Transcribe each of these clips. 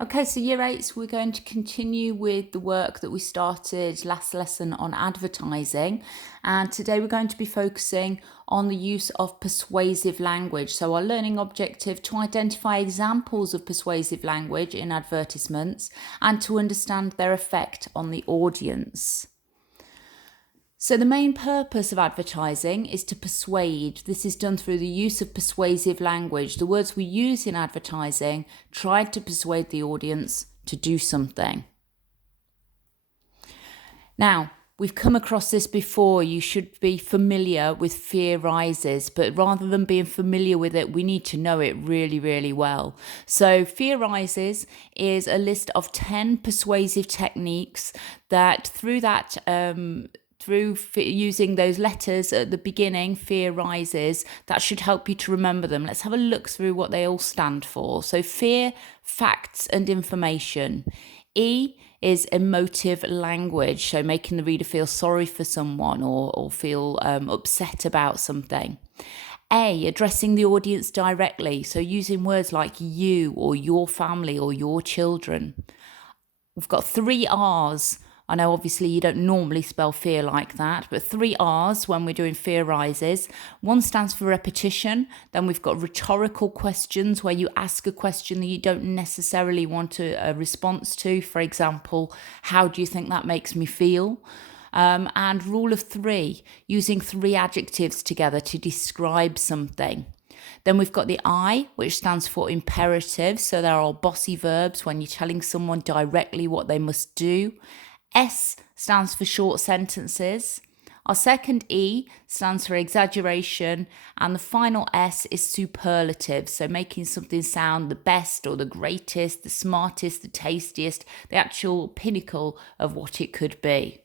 Okay, so year 8, we're going to continue with the work that we started last lesson on advertising. And today we're going to be focusing on the use of persuasive language. So our learning objective to identify examples of persuasive language in advertisements and to understand their effect on the audience. So the main purpose of advertising is to persuade. This is done through the use of persuasive language. The words we use in advertising try to persuade the audience to do something. Now, we've come across this before. You should be familiar with fear rises, but rather than being familiar with it, we need to know it really, really well. So fear rises is a list of 10 persuasive techniques that through using those letters at the beginning, fear rises, that should help you to remember them. Let's have a look through what they all stand for. So fear, facts and information. E is emotive language, so making the reader feel sorry for someone or feel upset about something. A, addressing the audience directly, so using words like you or your family or your children. We've got 3 R's. I know obviously you don't normally spell fear like that, but 3 R's when we're doing fear rises. 1 stands for repetition. Then we've got rhetorical questions where you ask a question that you don't necessarily want a response to. For example, how do you think that makes me feel? And rule of 3, using 3 adjectives together to describe something. Then we've got the I, which stands for imperative. So there are bossy verbs when you're telling someone directly what they must do. S stands for short sentences. Our second E stands for exaggeration. And the final S is superlative. So making something sound the best or the greatest, the smartest, the tastiest, the actual pinnacle of what it could be.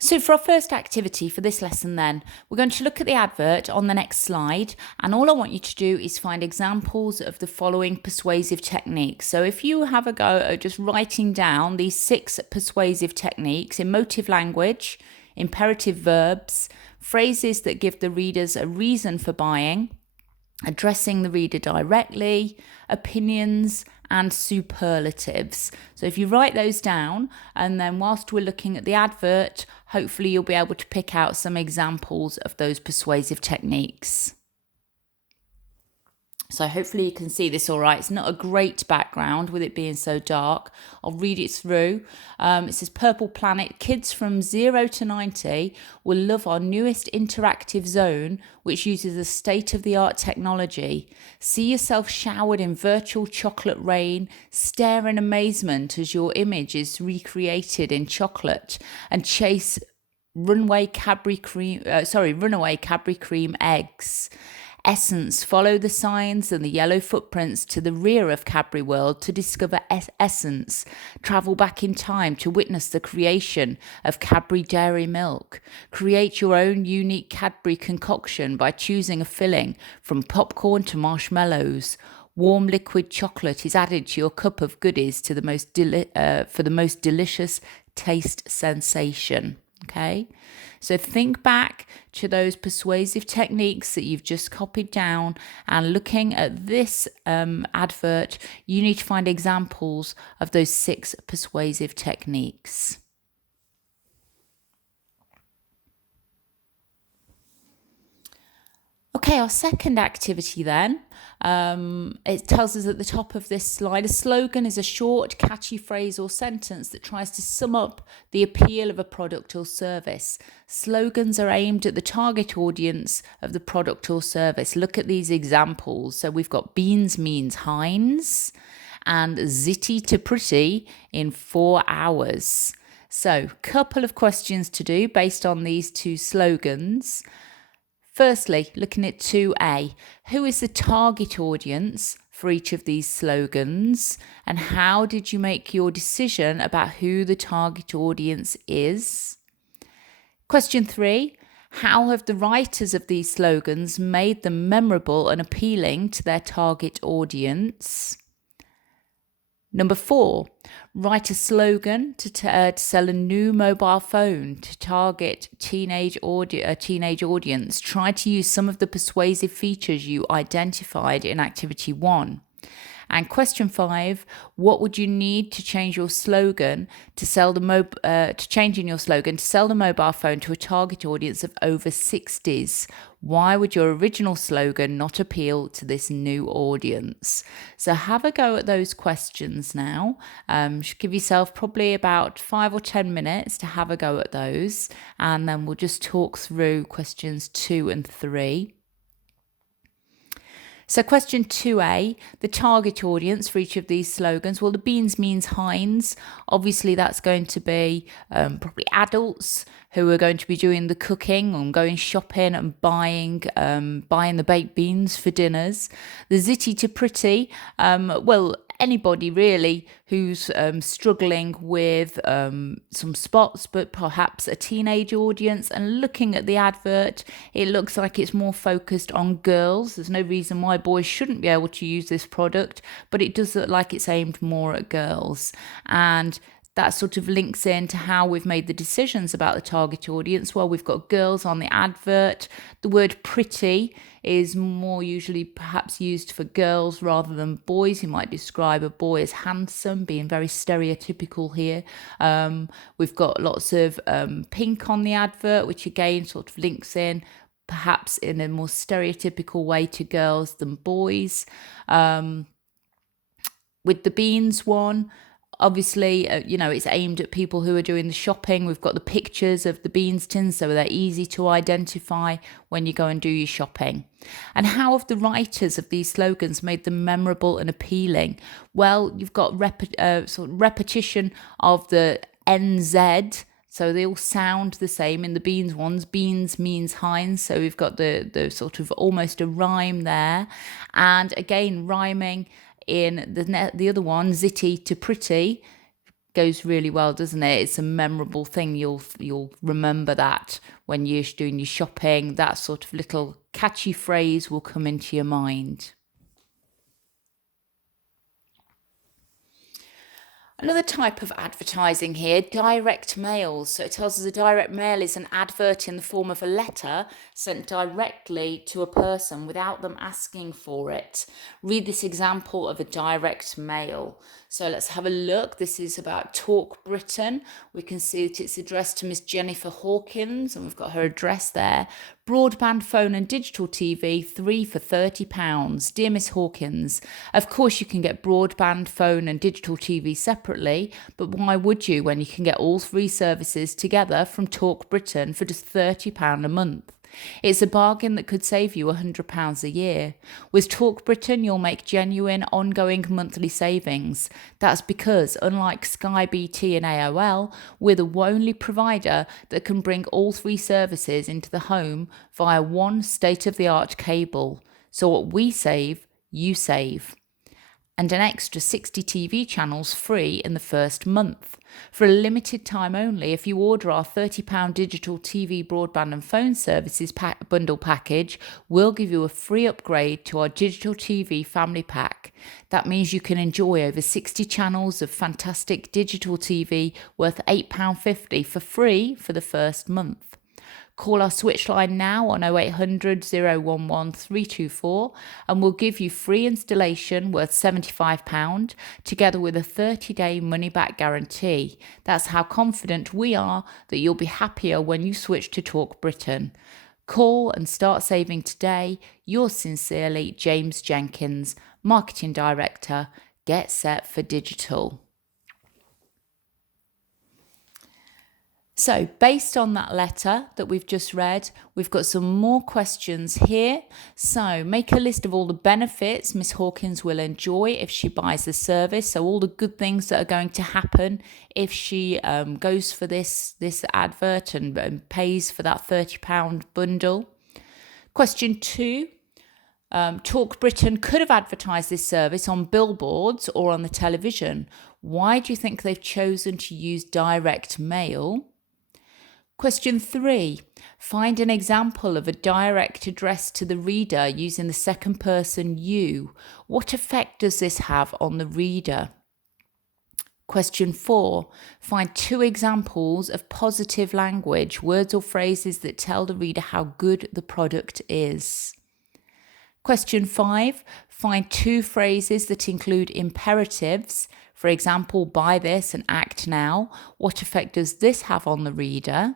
So for our first activity for this lesson then, we're going to look at the advert on the next slide, and all I want you to do is find examples of the following persuasive techniques. So if you have a go at just writing down these 6 persuasive techniques: emotive language, imperative verbs, phrases that give the readers a reason for buying, addressing the reader directly, opinions, and superlatives. So if you write those down, and then whilst we're looking at the advert, hopefully you'll be able to pick out some examples of those persuasive techniques. So hopefully you can see this all right. It's not a great background with it being so dark. I'll read it through. It says, Purple Planet, kids from 0 to 90 will love our newest interactive zone, which uses a state-of-the-art technology. See yourself showered in virtual chocolate rain, stare in amazement as your image is recreated in chocolate, and chase runaway Cadbury cream eggs. Essence, follow the signs and the yellow footprints to the rear of Cadbury World to discover Essence. Travel back in time to witness the creation of Cadbury Dairy Milk. Create your own unique Cadbury concoction by choosing a filling from popcorn to marshmallows. Warm liquid chocolate is added to your cup of goodies to for the most delicious taste sensation. Okay, so think back to those persuasive techniques that you've just copied down, and looking at this advert, you need to find examples of those 6 persuasive techniques. Okay, our second activity then, it tells us at the top of this slide, a slogan is a short, catchy phrase or sentence that tries to sum up the appeal of a product or service. Slogans are aimed at the target audience of the product or service. Look at these examples. So we've got beans means Heinz and zitty to pretty in 4 hours. So, couple of questions to do based on these 2 slogans. Firstly, looking at 2A, who is the target audience for each of these slogans, and how did you make your decision about who the target audience is? Question 3, how have the writers of these slogans made them memorable and appealing to their target audience? Number 4, write a slogan to sell a new mobile phone to target teenage audience. Try to use some of the persuasive features you identified in activity 1. And question 5, what would you need to change your slogan to sell the mobile phone to a target audience of over 60s? Why would your original slogan not appeal to this new audience? So have a go at those questions now. Should give yourself probably about 5 or 10 minutes to have a go at those, and then we'll just talk through questions 2 and 3. So question 2A, the target audience for each of these slogans. Well, the beans means Heinz. Obviously, that's going to be probably adults who are going to be doing the cooking and going shopping and buying the baked beans for dinners. The Zitty to Pretty, well, anybody really who's struggling with some spots, but perhaps a teenage audience. And looking at the advert, it looks like it's more focused on girls. There's no reason why boys shouldn't be able to use this product, but it does look like it's aimed more at girls. And that sort of links into how we've made the decisions about the target audience. Well, we've got girls on the advert. The word pretty is more usually perhaps used for girls rather than boys. You might describe a boy as handsome, being very stereotypical here. We've got lots of pink on the advert, which again sort of links in perhaps in a more stereotypical way to girls than boys. With the beans one, obviously, it's aimed at people who are doing the shopping. We've got the pictures of the beans tins, so they're easy to identify when you go and do your shopping. And how have the writers of these slogans made them memorable and appealing? Well, you've got repetition of the NZ, so they all sound the same in the beans ones. Beans means Heinz, so we've got the sort of almost a rhyme there. And again, rhyming in the other one, Zitty to Pretty, goes really well, doesn't it? It's a memorable thing. You'll remember that when you're doing your shopping. That sort of little catchy phrase will come into your mind. Another type of advertising here, direct mails. So it tells us a direct mail is an advert in the form of a letter sent directly to a person without them asking for it. Read this example of a direct mail. So let's have a look. This is about Talk Britain. We can see that it's addressed to Miss Jennifer Hawkins, and we've got her address there. Broadband phone and digital TV, 3 for £30. Dear Miss Hawkins, of course you can get broadband phone and digital TV separately, but why would you when you can get all 3 services together from Talk Britain for just £30 a month? It's a bargain that could save you £100 a year. With Talk Britain, you'll make genuine, ongoing monthly savings. That's because, unlike Sky, BT and AOL, we're the only provider that can bring all 3 services into the home via one state-of-the-art cable. So what we save, you save. And an extra 60 TV channels free in the first month. For a limited time only, if you order our £30 digital TV, broadband and phone services bundle package, we'll give you a free upgrade to our digital TV family pack. That means you can enjoy over 60 channels of fantastic digital TV worth £8.50 for free for the first month. Call our switch line now on 0800 011 324 and we'll give you free installation worth £75 together with a 30-day money-back guarantee. That's how confident we are that you'll be happier when you switch to Talk Britain. Call and start saving today. Yours sincerely, James Jenkins, Marketing Director, Get Set for Digital. So based on that letter that we've just read, we've got some more questions here. So make a list of all the benefits Miss Hawkins will enjoy if she buys the service. So all the good things that are going to happen if she goes for this advert and pays for that £30 bundle. Question 2. Talk Britain could have advertised this service on billboards or on the television. Why do you think they've chosen to use direct mail? Question 3. Find an example of a direct address to the reader using the second person you. What effect does this have on the reader? Question 4. Find 2 examples of positive language, words or phrases that tell the reader how good the product is. Question 5. Find 2 phrases that include imperatives. For example, buy this and act now. What effect does this have on the reader?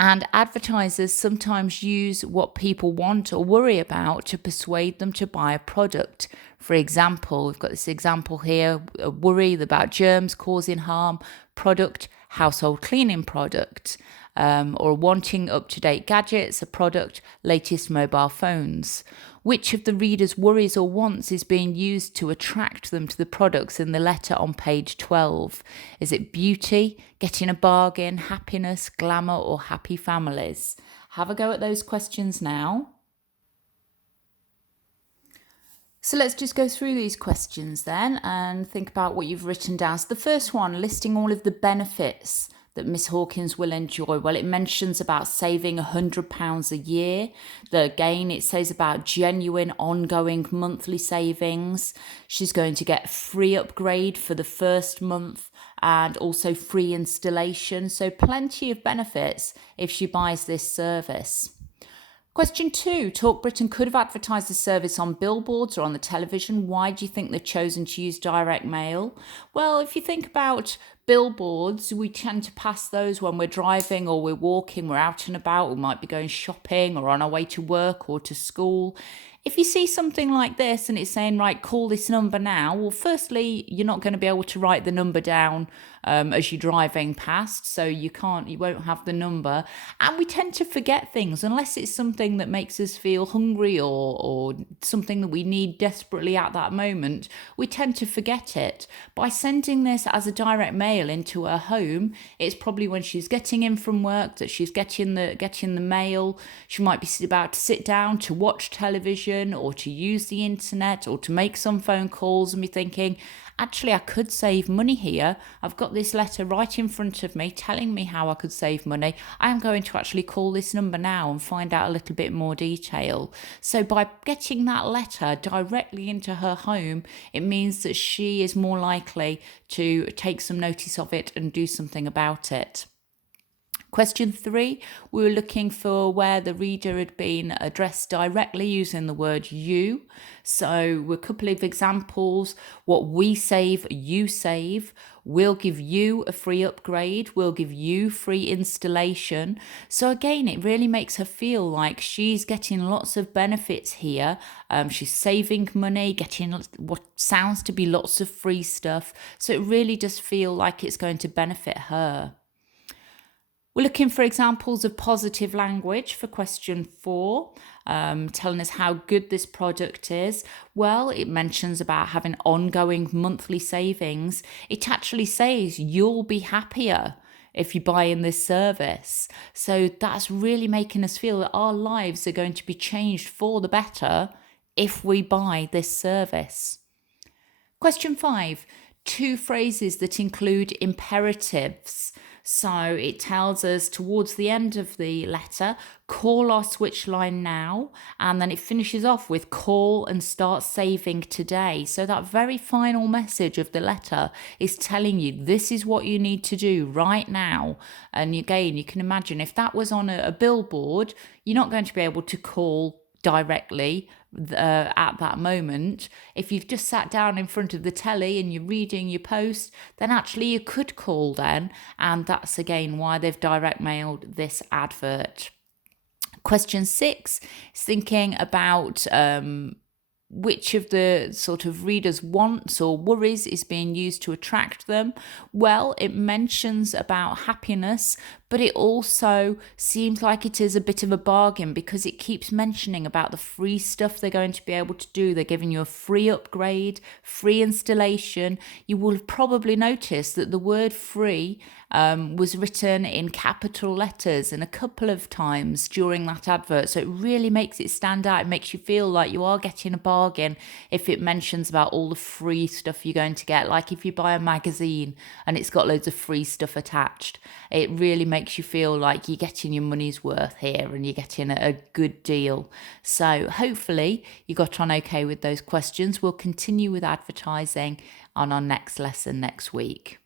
And advertisers sometimes use what people want or worry about to persuade them to buy a product. For example, we've got this example here, a worry about germs causing harm, product, household cleaning product, or wanting up-to-date gadgets, a product, latest mobile phones. Which of the reader's worries or wants is being used to attract them to the products in the letter on page 12? Is it beauty, getting a bargain, happiness, glamour, or happy families? Have a go at those questions now. So let's just go through these questions then and think about what you've written down. So the first one, listing all of the benefits that Miss Hawkins will enjoy. Well, it mentions about saving £100 a year. Again, it says about genuine ongoing monthly savings. She's going to get free upgrade for the first month and also free installation. So plenty of benefits if she buys this service. Question 2. Talk Britain could have advertised the service on billboards or on the television. Why do you think they've chosen to use direct mail? Well, if you think about billboards, we tend to pass those when we're driving or we're walking, we're out and about, we might be going shopping or on our way to work or to school. If you see something like this and it's saying, right, call this number now, well, firstly, you're not going to be able to write the number down as you're driving past, so you won't have the number. And we tend to forget things unless it's something that makes us feel hungry or something that we need desperately at that moment. We tend to forget it. By sending this as a direct mail into her home, it's probably when she's getting in from work that she's getting the mail. She might be about to sit down to watch television or to use the internet or to make some phone calls and be thinking, actually, I could save money here. I've got this letter right in front of me telling me how I could save money. I am going to actually call this number now and find out a little bit more detail. So by getting that letter directly into her home, it means that she is more likely to take some notice of it and do something about it. Question 3, we were looking for where the reader had been addressed directly using the word you. So a couple of examples, what we save, you save. We'll give you a free upgrade. We'll give you free installation. So again, it really makes her feel like she's getting lots of benefits here. She's saving money, getting what sounds to be lots of free stuff. So it really does feel like it's going to benefit her. We're looking for examples of positive language for question 4, telling us how good this product is. Well, it mentions about having ongoing monthly savings. It actually says you'll be happier if you buy in this service. So that's really making us feel that our lives are going to be changed for the better if we buy this service. Question 5, 2 phrases that include imperatives. So it tells us towards the end of the letter, call our switch line now, and then it finishes off with call and start saving today. So that very final message of the letter is telling you this is what you need to do right now. And again, you can imagine if that was on a billboard, you're not going to be able to call directly at that moment. If you've just sat down in front of the telly and you're reading your post, then actually you could call then, and that's again why they've direct mailed this advert. Question 6 is thinking about which of the sort of reader's wants or worries is being used to attract them. Well, it mentions about happiness, but it also seems like it is a bit of a bargain because it keeps mentioning about the free stuff they're going to be able to do. They're giving you a free upgrade, free installation. You will have probably noticed that the word free was written in capital letters and a couple of times during that advert. So it really makes it stand out. It makes you feel like you are getting a bargain if it mentions about all the free stuff you're going to get. Like if you buy a magazine and it's got loads of free stuff attached, it really makes you feel like you're getting your money's worth here and you're getting a good deal. So hopefully you got on okay with those questions. We'll continue with advertising on our next lesson next week.